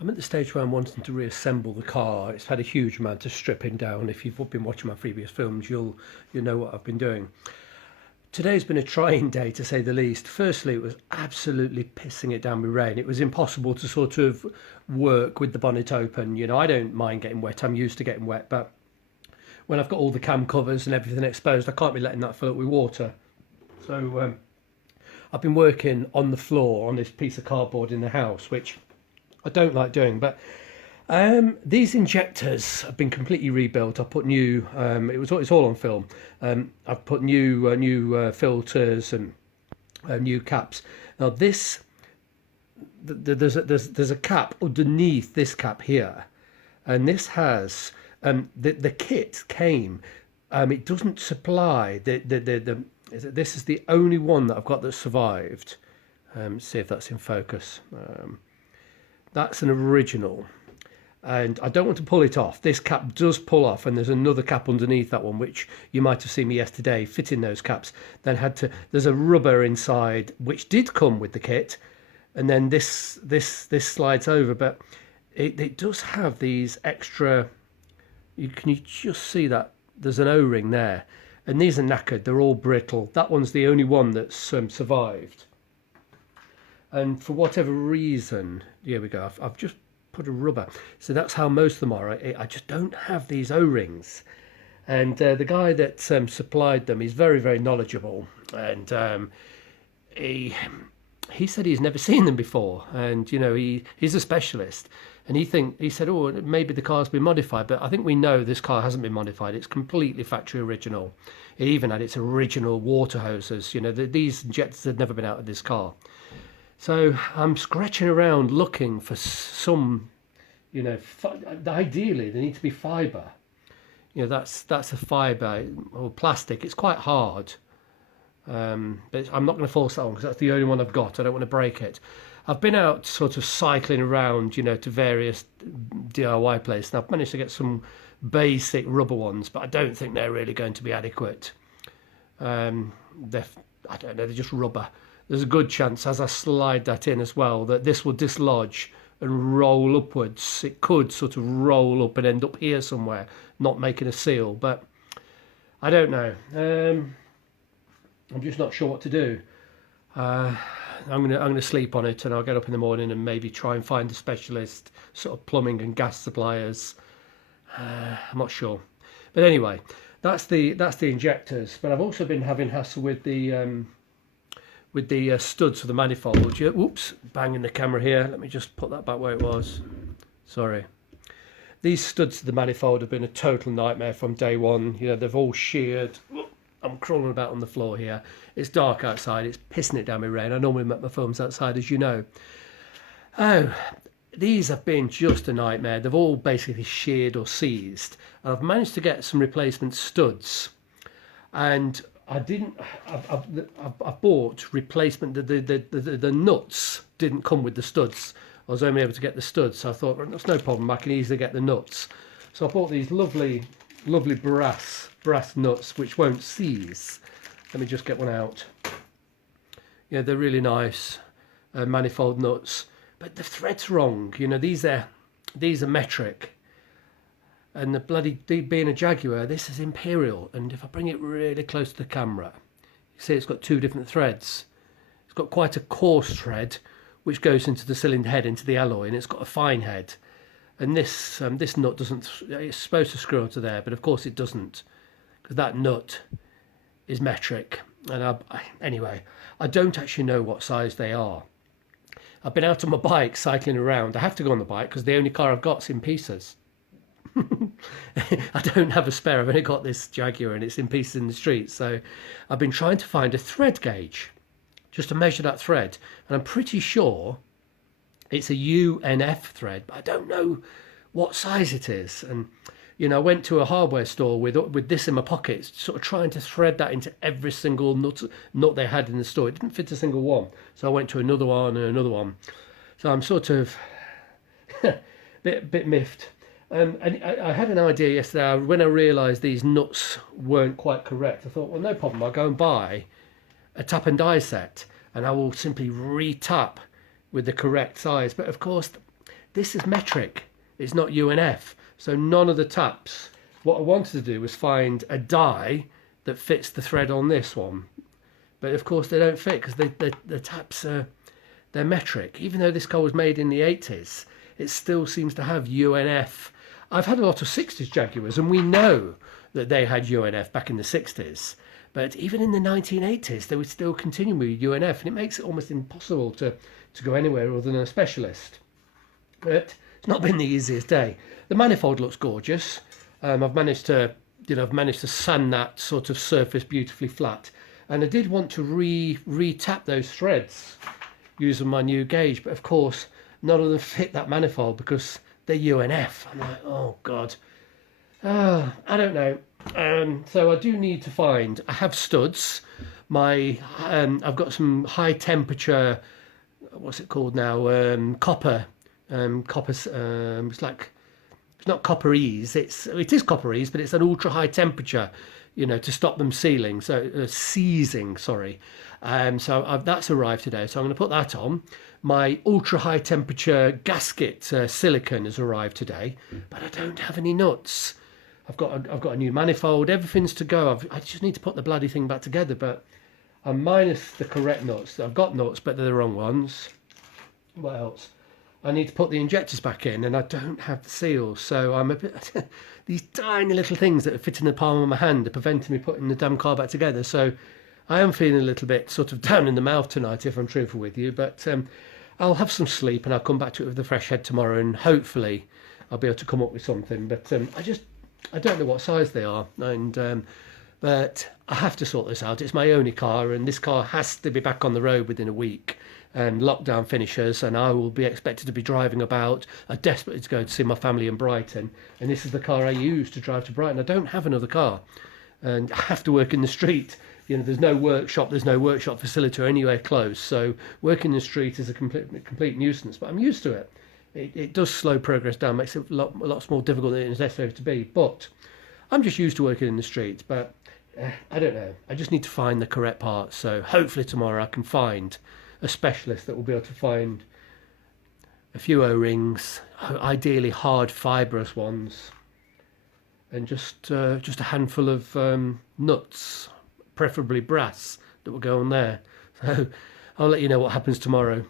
I'm at the stage where I'm wanting to reassemble the car. It's had a huge amount of stripping down. If you've been watching my previous films, you'll know what I've been doing. Today's been a trying day to say the least. Firstly, it was absolutely pissing it down with rain. It was impossible to sort of work with the bonnet open. You know, I don't mind getting wet. I'm used to getting wet, but when I've got all the cam covers and everything exposed, I can't be letting that fill up with water. So I've been working on the floor on this piece of cardboard in the house, which I don't like doing, but these injectors have been completely rebuilt. I put new. It's all on film. I've put new filters and new caps. Now there's a cap underneath this cap here, and this has the kit came. It doesn't supply the. This is the only one that I've got that survived. See if that's in focus. That's an original, and I don't want to pull it off. This cap does pull off, and there's another cap underneath that one, which you might have seen me yesterday fitting those caps. Then there's a rubber inside which did come with the kit, and then this slides over, but it does have these extra. Can you just see that there's an O-ring there, and these are knackered. They're all brittle. That one's the only one that's survived. And for whatever reason, here we go, I've just put a rubber. So that's how most of them are. I just don't have these O-rings. And the guy that supplied them is very, very knowledgeable. And he said he's never seen them before. And, you know, he's a specialist. And he said, oh, maybe the car's been modified. But I think we know this car hasn't been modified. It's completely factory original. It even had its original water hoses. You know, these injectors had never been out of this car. So I'm scratching around looking for some, you know, ideally they need to be fibre. You know, that's a fibre or plastic. It's quite hard, but I'm not going to force that one because that's the only one I've got. I don't want to break it. I've been out sort of cycling around, you know, to various DIY places, and I've managed to get some basic rubber ones, but I don't think they're really going to be adequate. I don't know, they're just rubber. There's a good chance as I slide that in as well that this will dislodge and roll upwards. It could sort of roll up and end up here somewhere, not making a seal, but I don't know. I'm just not sure what to do. I'm gonna sleep on it, and I'll get up in the morning and maybe try and find a specialist, sort of plumbing and gas suppliers. I'm not sure, but anyway, that's the injectors. But I've also been having hassle with the studs for the manifold. Oops, banging the camera here. Let me just put that back where it was. Sorry. These studs to the manifold have been a total nightmare from day one. You know, they've all sheared. I'm crawling about on the floor here. It's dark outside. It's pissing it down with rain. I normally make my films outside, as you know. Oh, these have been just a nightmare. They've all basically sheared or seized. And I've managed to get some replacement studs. And I didn't. I've bought replacement. The nuts didn't come with the studs. I was only able to get the studs, so I thought, well, that's no problem. I can easily get the nuts. So I bought these lovely brass nuts which won't seize. Let me just get one out. Yeah, they're really nice manifold nuts, but the thread's wrong. You know, these are metric. And the bloody, being a Jaguar, this is Imperial. And if I bring it really close to the camera, you see it's got two different threads. It's got quite a coarse thread, which goes into the cylinder head, into the alloy, and it's got a fine head. And this nut doesn't, it's supposed to screw onto there, but of course it doesn't, because that nut is metric. And anyway, I don't actually know what size they are. I've been out on my bike cycling around. I have to go on the bike because the only car I've got's in pieces. I don't have a spare. I've only got this Jaguar and it's in pieces in the street. So I've been trying to find a thread gauge just to measure that thread. And I'm pretty sure it's a UNF thread, but I don't know what size it is. And, you know, I went to a hardware store with this in my pocket, sort of trying to thread that into every single nut they had in the store. It didn't fit a single one. So I went to another one and another one. So I'm sort of bit miffed. And I had an idea yesterday when I realised these nuts weren't quite correct. I thought, well, no problem. I'll go and buy a tap and die set, and I will simply re-tap with the correct size. But of course, this is metric, it's not UNF. So none of the taps. What I wanted to do was find a die that fits the thread on this one, but of course they don't fit because the taps are, they're metric. Even though this car was made in the 80s, it still seems to have UNF. I've had a lot of 60s Jaguars, and we know that they had UNF back in the 60s. But even in the 1980s, they were still continuing with UNF, and it makes it almost impossible to go anywhere other than a specialist. But it's not been the easiest day. The manifold looks gorgeous. I've managed to sand that sort of surface beautifully flat. And I did want to re-tap those threads using my new gauge, but of course none of them fit that manifold because they're UNF. I'm like, oh God. I don't know. So I do need to find. I have studs. I've got some high temperature. What's it called now? Copper. It's like, it's not copper ease. It is copper ease, but it's an ultra high temperature. To stop them seizing. Sorry. So that's arrived today. So I'm going to put that on. My ultra high temperature gasket silicone has arrived today, but I don't have any nuts. I've got a new manifold. Everything's to go. I just need to put the bloody thing back together, but I'm minus the correct nuts. I've got nuts, but they're the wrong ones. What else? I need to put the injectors back in, and I don't have the seals, so I'm a bit... these tiny little things that fit in the palm of my hand are preventing me putting the damn car back together, so I am feeling a little bit sort of down in the mouth tonight, if I'm truthful with you, but I'll have some sleep, and I'll come back to it with a fresh head tomorrow, and hopefully I'll be able to come up with something, but I don't know what size they are, and but I have to sort this out. It's my only car, and this car has to be back on the road within a week. And lockdown finishes, and I will be expected to be driving about. I'm desperate to go to see my family in Brighton, and this is the car I use to drive to Brighton. I don't have another car, and I have to work in the street. There's no workshop facility or anywhere close, so working in the street is a complete nuisance, but I'm used to it. It does slow progress down, makes it a lot more difficult than it is necessary to be, but I'm just used to working in the street. But I don't know, I just need to find the correct parts, so hopefully tomorrow I can find a specialist that will be able to find a few O-rings, ideally hard fibrous ones, and just a handful of nuts, preferably brass, that will go on there. So I'll let you know what happens tomorrow.